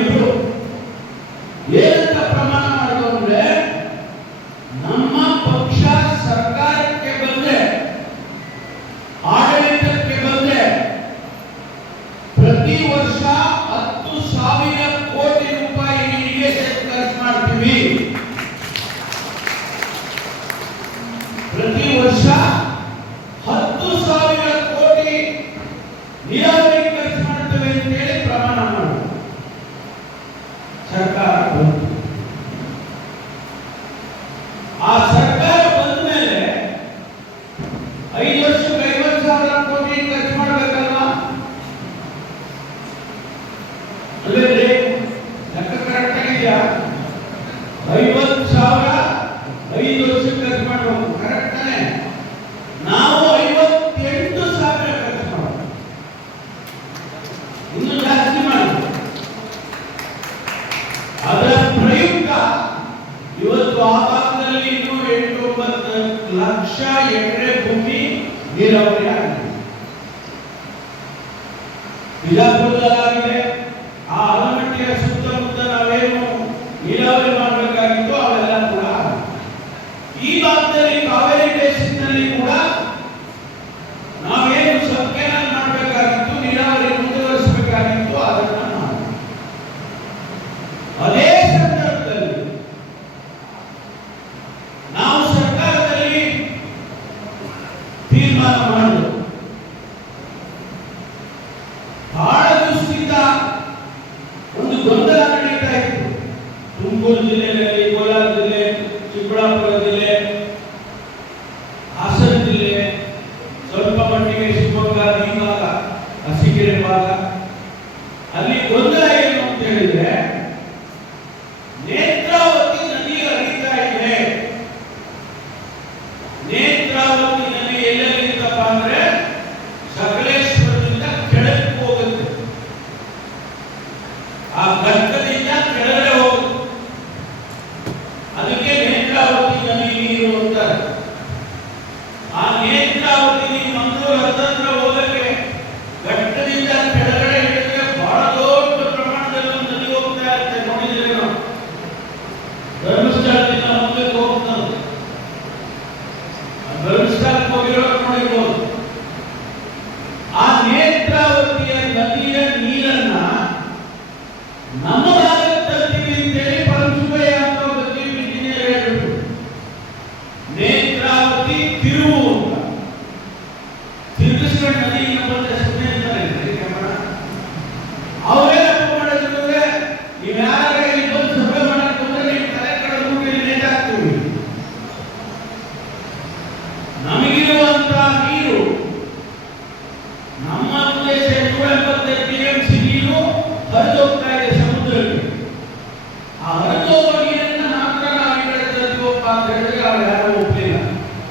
ನಮ್ಮಿಬ್ರು ಏನಂತ ಪ್ರಮಾಣ ಮಾಡೋದು ಅಂದ್ರೆ, ನಮ್ಮ ಪಕ್ಷ ಸರ್ಕಾರಕ್ಕೆ ಬಂದ್ರೆ, ಆಡಳಿತಕ್ಕೆ ಬಂದ್ರೆ ಪ್ರತಿ ವರ್ಷ 10,000 ಕೋಟಿ ರೂಪಾಯಿ ಇರಿಗೇಷನ್ ಖರ್ಚು ಮಾಡ್ತೀವಿ. ಪ್ರತಿ ವರ್ಷ 10,000 ಕೋಟಿ ನೀರಾವರಿ ಖರ್ಚು ಮಾಡ್ತೇವೆ ಅಂತ ಹೇಳಿ ಪ್ರಮಾಣ ಮಾಡೋದು ಸರ್ಕಾರ ಬಂತು. ಆ ಸರ್ಕಾರ ಬಂದ ಮೇಲೆ 5 ವರ್ಷಕ್ಕೆ 50,000 ಕೋಟಿ ಖರ್ಚು ಮಾಡಬೇಕಲ್ವಾ? ಅಲ್ಲೇ ಲೆಕ್ಕ ಕರೆಕ್ಟ್ ಆಗಿದೆಯಾ? 50,000 5 ವರ್ಷಕ್ಕೆ ಖರ್ಚು ಮಾಡಬೇಕು, ಕರೆಕ್ಟ್ ತಾನೆ? ನಾವು 58,000 ಖರ್ಚು ಮಾಡೋದು, ಇನ್ನು ಜಾಸ್ತಿ ಮಾಡೋದು. ಅದರ ಪ್ರಯುಕ್ತ ಇವತ್ತು ಆ ಭಾಗದಲ್ಲಿ ಇನ್ನೂ 8-9 ಲಕ್ಷ ಎಕರೆ ಭೂಮಿ ನೀರಾವರಿ ಆಗಿದೆ. ಬಿಜಾಪುರದಲ್ಲಾಗಿದೆ. ಆ ಆಲಮಟ್ಟಿಯ ಸುತ್ತಮುತ್ತ ನಾವೇನು ನೀರಾವರಿ ಮಾಡಬೇಕಾಗಿತ್ತು ಅವೆಲ್ಲ ಕೂಡ ಈ ಭಾಗದಲ್ಲಿ ಕಾವೇರಿ ಬೇಸಿನ್ನಲ್ಲಿ ಕೂಡ ನಾವೇನು ಸಬ್ ಕೆನಾಲ್ ಮಾಡಬೇಕಾಗಿತ್ತು, ನೀರಾವರಿ ಮುಂದುವರಿಸಬೇಕಾಗಿತ್ತು, ಅದನ್ನ ಮಾಡಿ. ಅದೇ ಸಂದರ್ಭದಲ್ಲಿ ನಾವು ಸರ್ಕಾರದಲ್ಲಿ ತೀರ್ಮಾನ ಮಾಡಿದ್ರು. ಬಹಳ ದಿವಸದಿಂದ ಒಂದು ಗೊಂದಲ ನಡೀತಾ ಇತ್ತು. ತುಮಕೂರು ಜಿಲ್ಲೆಯಲ್ಲಿ, ಕೋಲಾರ ಜಿಲ್ಲೆ, ಚಿಕ್ಕಬಳ್ಳಾಪುರ ಜಿಲ್ಲೆ, ಹಾಸನ ಜಿಲ್ಲೆ, ಸ್ವಲ್ಪ ಮಟ್ಟಿಗೆ ಶಿವಮೊಗ್ಗ ಈ ಭಾಗ, ಅರಸೀಕೆರೆ ಭಾಗ, ಅಲ್ಲಿ ಗೊಂದಲ ಏನು ಅಂತ ಹೇಳಿದ್ರೆ, ನೇತ್ರಾವತಿ ನದಿ ಹರಿತಾ ಇದೆ. ನೇತ್ರಾವತಿ ನದಿ ಎಲ್ಲೆಲ್ಲಿಂದಪ್ಪ ಅಂದ್ರೆ ಸಕಲೇಶ್ವರದಿಂದ ಕೆಳಕ್ಕೆ ಹೋಗುತ್ತೆ. ಆ ಘಟ್ಟ